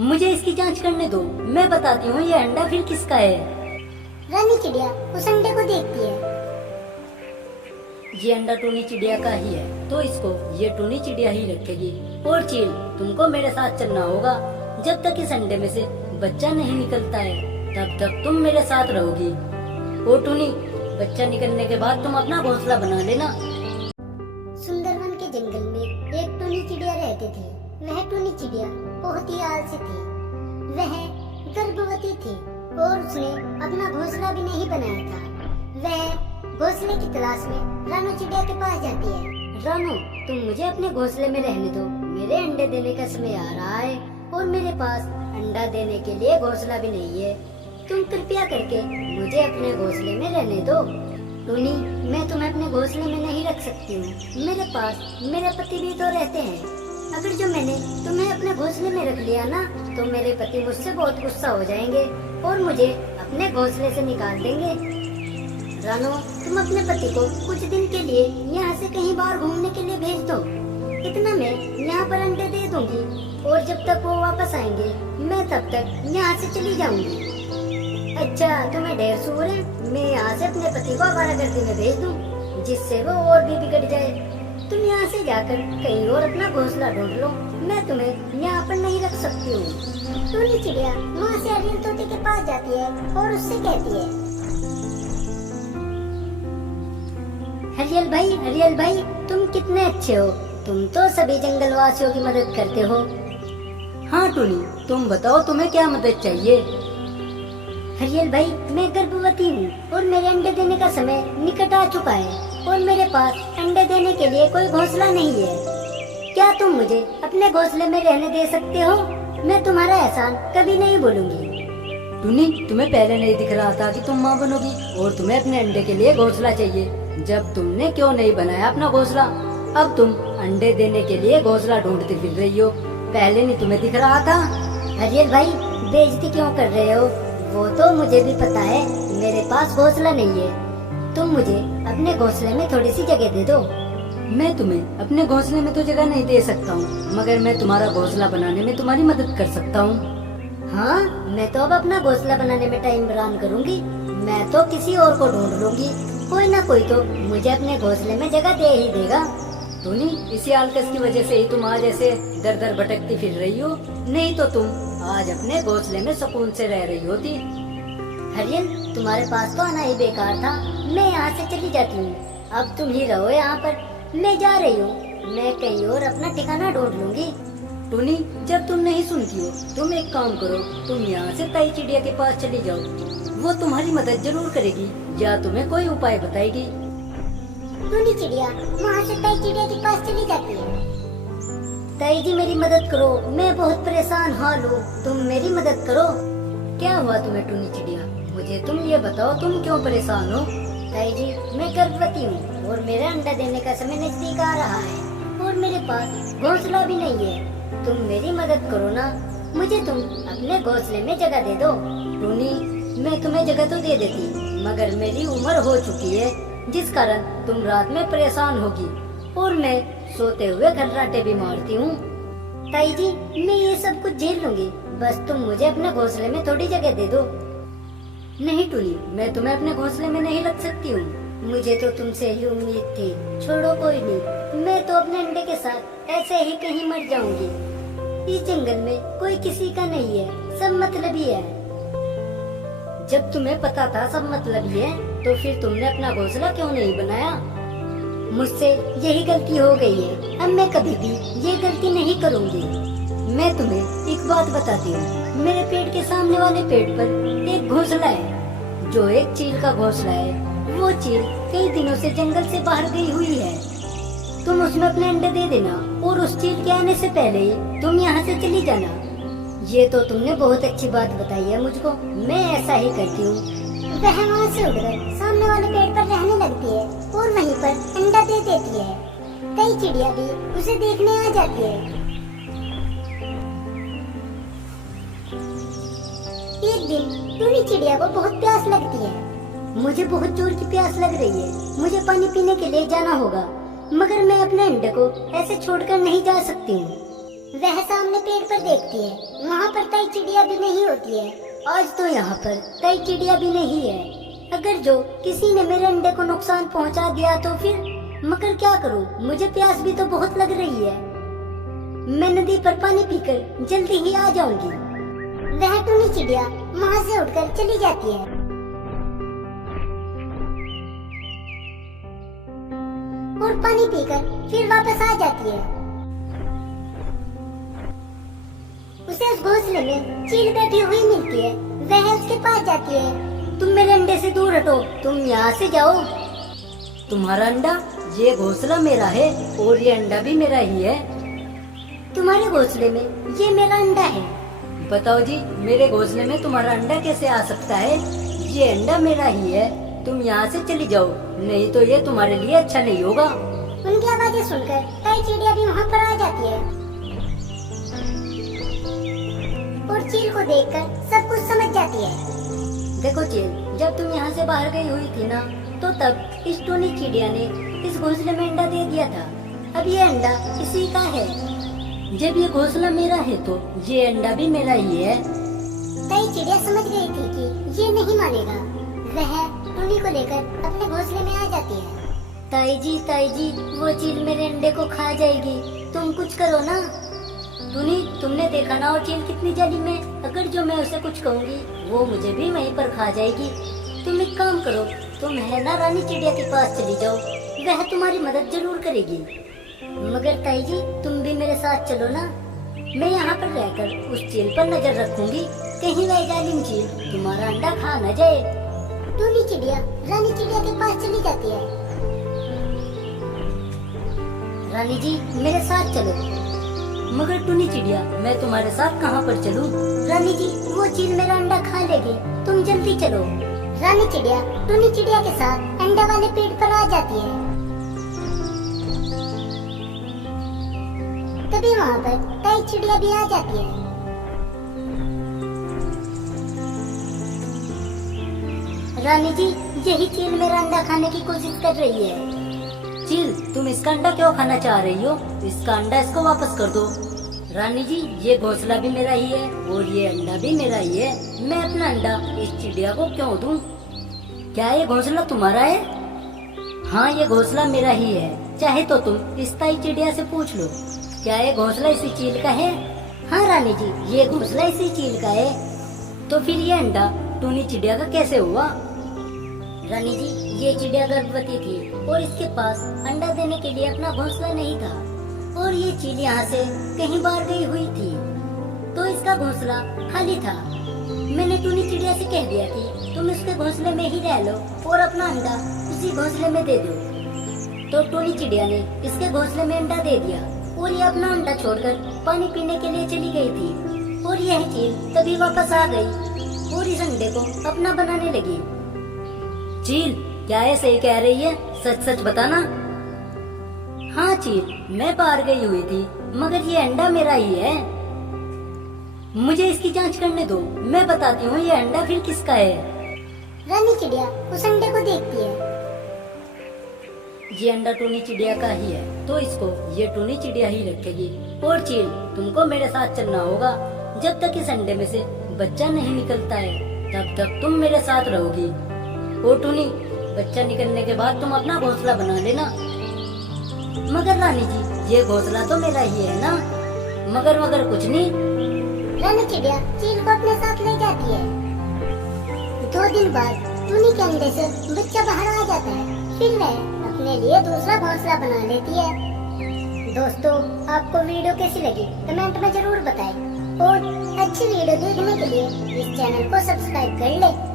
मुझे इसकी जांच करने दो, मैं बताती हूँ ये अंडा फिर किसका है। रानी चिड़िया उस अंडे को देखती है। ये अंडा टूनी चिड़िया का ही है, तो इसको ये टूनी चिड़िया ही रखेगी। और चील, तुमको मेरे साथ चलना होगा। जब तक इस अंडे में से बच्चा नहीं निकलता है तब तक तुम मेरे साथ रहोगी। और टूनी, बच्चा निकलने के बाद तुम अपना घोंसला बना लेना। सुंदरवन के जंगल में एक टूनी चिड़िया रहते थे। वह टूनी चिड़िया बहुत ही आलसी थी। वह गर्भवती थी और उसने अपना घोंसला भी नहीं बनाया था। वह घोंसले की तलाश में रानू चिड़िया के पास जाती है। रानू, तुम मुझे अपने घोंसले में रहने दो। मेरे अंडे देने का समय आ रहा है और मेरे पास अंडा देने के लिए घोंसला भी नहीं है। तुम कृपया करके मुझे अपने घोंसले में रहने दो। टूनी, मैं तुम्हें अपने घोंसले में नहीं रख सकती हूँ। मेरे पास मेरे पति भी तो रहते हैं। अगर जो मैंने तुम्हें अपने घोंसले में रख लिया ना, तो मेरे पति मुझसे बहुत गुस्सा हो जाएंगे और मुझे अपने घोंसले से निकाल देंगे। रानू, तुम अपने पति को कुछ दिन के लिए यहाँ से कहीं बाहर घूमने के लिए भेज दो। इतना मैं यहाँ पर अंडे दे दूंगी और जब तक वो वापस आएंगे मैं तब तक यहाँ से चली जाऊंगी। अच्छा, तुम्हें ढेर सूर है। मैं यहाँ से अपने पति को आवारागर्दी में भेज दूँ जिससे वो और भी बिगड़ जाए। तुम यहाँ से जाकर कहीं और अपना घोंसला ढूंढ लो। मैं तुम्हें यहाँ पर नहीं रख सकती हूँ। टूनी चिड़िया वहाँ से हरियल तोते के पास जाती है और उससे कहती है, हरियल भाई, तुम कितने अच्छे हो। तुम तो सभी जंगल वासियों की मदद करते हो। हाँ टूनी, तुम बताओ तुम्हें क्या मदद चाहिए। हरियल भाई, मैं गर्भवती हूँ और मेरे अंडे देने का समय निकट आ चुका है और मेरे पास अंडे देने के लिए कोई घोंसला नहीं है। क्या तुम मुझे अपने घोंसले में रहने दे सकते हो? मैं तुम्हारा एहसान कभी नहीं भूलूंगी। टूनी, तुम्हें पहले नहीं दिख रहा था कि तुम माँ बनोगी और तुम्हें अपने अंडे के लिए घोंसला चाहिए। जब तुमने क्यों नहीं बनाया अपना घोंसला? अब तुम अंडे देने के लिए घोंसला ढूंढती फिर रही हो। पहले नहीं तुम्हें दिख रहा था? हरियल भाई, बेइज्जती क्यों कर रहे हो? वो तो मुझे भी पता है मेरे पास घोंसला नहीं है। तुम मुझे अपने घोंसले में थोड़ी सी जगह दे दो। मैं तुम्हें अपने घोंसले में तो जगह नहीं दे सकता हूँ, मगर मैं तुम्हारा घोंसला बनाने में तुम्हारी मदद कर सकता हूँ। हाँ, मैं तो अब अपना घोंसला बनाने में टाइम बर्बाद करूँगी। मैं तो किसी और को ढूंढ लूंगी। कोई ना कोई तो मुझे अपने घोंसले में जगह दे ही देगा। टूनी, इसी आलकस की वजह से ही तुम आज ऐसे दर दर भटकती फिर रही हो। नहीं तो तुम आज अपने घोंसले में सुकून से रह रही होती। हरियल, तुम्हारे पास तो आना ही बेकार था। मैं यहाँ से चली जाती हूँ। अब तुम ही रहो यहाँ पर। मैं जा रही हूँ। मैं कहीं और अपना ठिकाना ढूंढ लूंगी। टूनी, जब तुम नहीं सुनती हो, तुम एक काम करो, तुम यहाँ से ताई चिड़िया के पास चली जाओ। वो तुम्हारी मदद जरूर करेगी या तुम्हें कोई उपाय बताएगी। टूनी चिड़िया वहाँ से ताई चिड़िया के पास चली जाती है। ताई जी, मेरी मदद करो, मैं बहुत परेशान हाल हूँ, तुम मेरी मदद करो। क्या हुआ तुम्हें टूनी चिड़िया? मुझे तुम ये बताओ, तुम क्यों परेशान हो? ताई जी, मैं गर्भवती हूँ और मेरा अंडा देने का समय नजदीक आ रहा है और मेरे पास घोंसला भी नहीं है। तुम मेरी मदद करो ना। मुझे तुम अपने घोंसले में जगह दे दो। टूनी, मैं तुम्हें जगह तो दे देती, मगर मेरी उम्र हो चुकी है, जिस कारण तुम रात में परेशान होगी और मैं सोते हुए खर्राटे भी मारती हूँ। ताई जी, मैं ये सब कुछ झेल लूंगी, बस तुम मुझे अपने घोंसले में थोड़ी जगह दे दो। नहीं टूनी, मैं तुम्हें अपने घोंसले में नहीं रख सकती हूँ। मुझे तो तुमसे ही उम्मीद थी। छोड़ो, कोई नहीं, मैं तो अपने अंडे के साथ ऐसे ही कहीं मर जाऊंगी। इस जंगल में कोई किसी का नहीं है, सब मतलबी है। जब तुम्हें पता था सब मतलबी है, तो फिर तुमने अपना घोंसला क्यों नहीं बनाया? मुझसे यही गलती हो गई है। अब मैं कभी भी ये गलती नहीं करूंगी। मैं तुम्हें एक बात बताती हूँ। मेरे पेड़ के सामने वाले पेड़ पर एक घोंसला है, जो एक चील का घोंसला है। वो चील कई दिनों से जंगल से बाहर गई हुई है। तुम उसमें अपने अंडे दे देना और उस चील के आने से पहले ही तुम यहाँ से चली जाना। ये तो तुमने बहुत अच्छी बात बताई है मुझको। मैं ऐसा ही करती हूँ। वह वहाँ से उड़कर सामने वाले पेड़ पर रहने लगती है और वहीं पर अंडा दे देती है। कई चिड़िया भी उसे देखने आ जाती है। एक दिन टूनी चिड़िया को बहुत प्यास लगती है। मुझे बहुत जोर की प्यास लग रही है, मुझे पानी पीने के लिए जाना होगा, मगर मैं अपने अंडे को ऐसे छोड़कर नहीं जा सकती हूँ। वह सामने पेड़ पर देखती है, वहाँ यहाँ पर कई चिड़िया भी नहीं होती है। आज तो यहाँ पर कई चिड़िया भी नहीं है। अगर जो किसी ने मेरे अंडे को नुकसान पहुँचा दिया तो फिर मगर क्या करूँ, मुझे प्यास भी तो बहुत लग रही है। मैं नदी पर पानी पीकर जल्दी ही आ जाऊंगी। वह टूनी चिड़िया वहाँ से उठकर चली जाती है और पानी पीकर फिर वापस आ जाती है। उसे उस घोंसले में चील बैठी हुई मिलती है। वह उसके पास जाती है। तुम मेरे अंडे से दूर हटो, तुम यहाँ से जाओ। तुम्हारा अंडा, ये घोंसला मेरा है और ये अंडा भी मेरा ही है। तुम्हारे घोंसले में ये मेरा अंडा है। बताओ जी, मेरे घोंसले में तुम्हारा अंडा कैसे आ सकता है? ये अंडा मेरा ही है। तुम यहाँ से चली जाओ, नहीं तो ये तुम्हारे लिए अच्छा नहीं होगा। उनकी आवाजें सुनकर कई चिड़िया भी वहाँ पर आ जाती है और चील को देखकर सब कुछ समझ जाती है। देखो चील, जब तुम यहाँ से बाहर गई हुई थी ना, तो तब इस टूनी चिड़िया ने इस घोंसले में अंडा दे दिया था। अब ये अंडा इसी का है। जब ये घोंसला मेरा है तो ये अंडा भी मेरा ही है। कई चिड़िया समझ गई थी कि ये नहीं मानेगा। वह टूनी को लेकर अपने घोंसले में आ जाती है। ताई जी, वो चील मेरे अंडे को खा जाएगी, तुम कुछ करो ना। टूनी, तुमने देखा ना वो चील कितनी जालिम है। अगर जो मैं उसे कुछ कहूँगी वो मुझे भी वहीं पर खा जाएगी। तुम एक काम करो, तुम है ना रानी चिड़िया के पास चली जाओ, वह तुम्हारी मदद जरूर करेगी। मगर ताई जी, तुम भी मेरे साथ चलो ना। मैं यहाँ पर रहकर उस चील पर नजर रखूंगी, कहीं वह जालिम चील तुम्हारा अंडा खा न जाए। टूनी चिड़िया रानी चिड़िया के पास चली जाती है। रानी जी, मेरे साथ चलो। मगर टूनी चिड़िया, मैं तुम्हारे साथ कहाँ पर चलूँ? रानी जी, वो चील मेरा अंडा खा लेगी, तुम जल्दी चलो। रानी चिड़िया टूनी चिड़िया के साथ अंडा वाले पेड़ पर आ जाती है। तभी वहाँ पर कई चिड़िया भी आ जाती है। रानी जी, यही चील मेरा अंडा खाने की कोशिश कर रही है। चील, तुम इसका अंडा क्यों खाना चाह रही हो? इसका अंडा इसको वापस कर दो। रानी जी, ये घोंसला भी मेरा ही है और ये अंडा भी मेरा ही है। मैं अपना अंडा इस चिड़िया को क्यों दूं? क्या ये घोंसला तुम्हारा है? हाँ, ये घोंसला मेरा ही है। चाहे तो तुम इस ताई चिड़िया से पूछ लो, क्या ये घोंसला इसी चील का है? हाँ रानी जी, ये घोंसला इसी चील का है। तो फिर ये अंडा टूनी चिड़िया का कैसे हुआ? रानी जी, ये चिड़िया गर्भवती थी और इसके पास अंडा देने के लिए अपना घोंसला नहीं था और ये चील यहाँ से कहीं बाहर गई हुई थी, तो इसका घोंसला खाली था। मैंने टूनी चिड़िया से कह दिया कि तुम इसके घोंसले में ही रह लो और अपना अंडा उसी घोंसले में दे दो। तो टूनी चिड़िया ने इसके घोंसले में अंडा दे दिया और ये अपना अंडा छोड़कर पानी पीने के लिए चली गई थी और यह चील तभी वापस आ गई और इस अंडे को अपना बनाने लगी। चील, क्या ये सही कह रही है? सच सच बताना। हाँ चील, मैं बाहर गई हुई थी मगर ये अंडा मेरा ही है। मुझे इसकी जांच करने दो, मैं बताती हूँ ये अंडा फिर किसका है। रानी चिड़िया उस अंडे को देखती है। ये अंडा टूनी चिड़िया का ही है, तो इसको ये टूनी चिड़िया ही रखेगी। और चील, तुमको मेरे साथ चलना होगा। जब तक इस अंडे में से बच्चा नहीं निकलता है तब तक तुम मेरे साथ रहोगी। और टूनी, बच्चा निकलने के बाद तुम अपना घोंसला बना लेना। मगर रानी जी, ये घोंसला तो मेरा ही है ना। मगर कुछ नहीं। रानी चिड़िया चील को अपने साथ ले जाती है। 2 दिन बाद टूनी के अंडे से बच्चा बाहर आ जाता है। फिर वह अपने लिए दूसरा घोंसला बना लेती है। दोस्तों, आपको वीडियो कैसी लगी कमेंट में जरूर बताएं और अच्छी वीडियो देखने के लिए इस चैनल को सब्सक्राइब कर लें।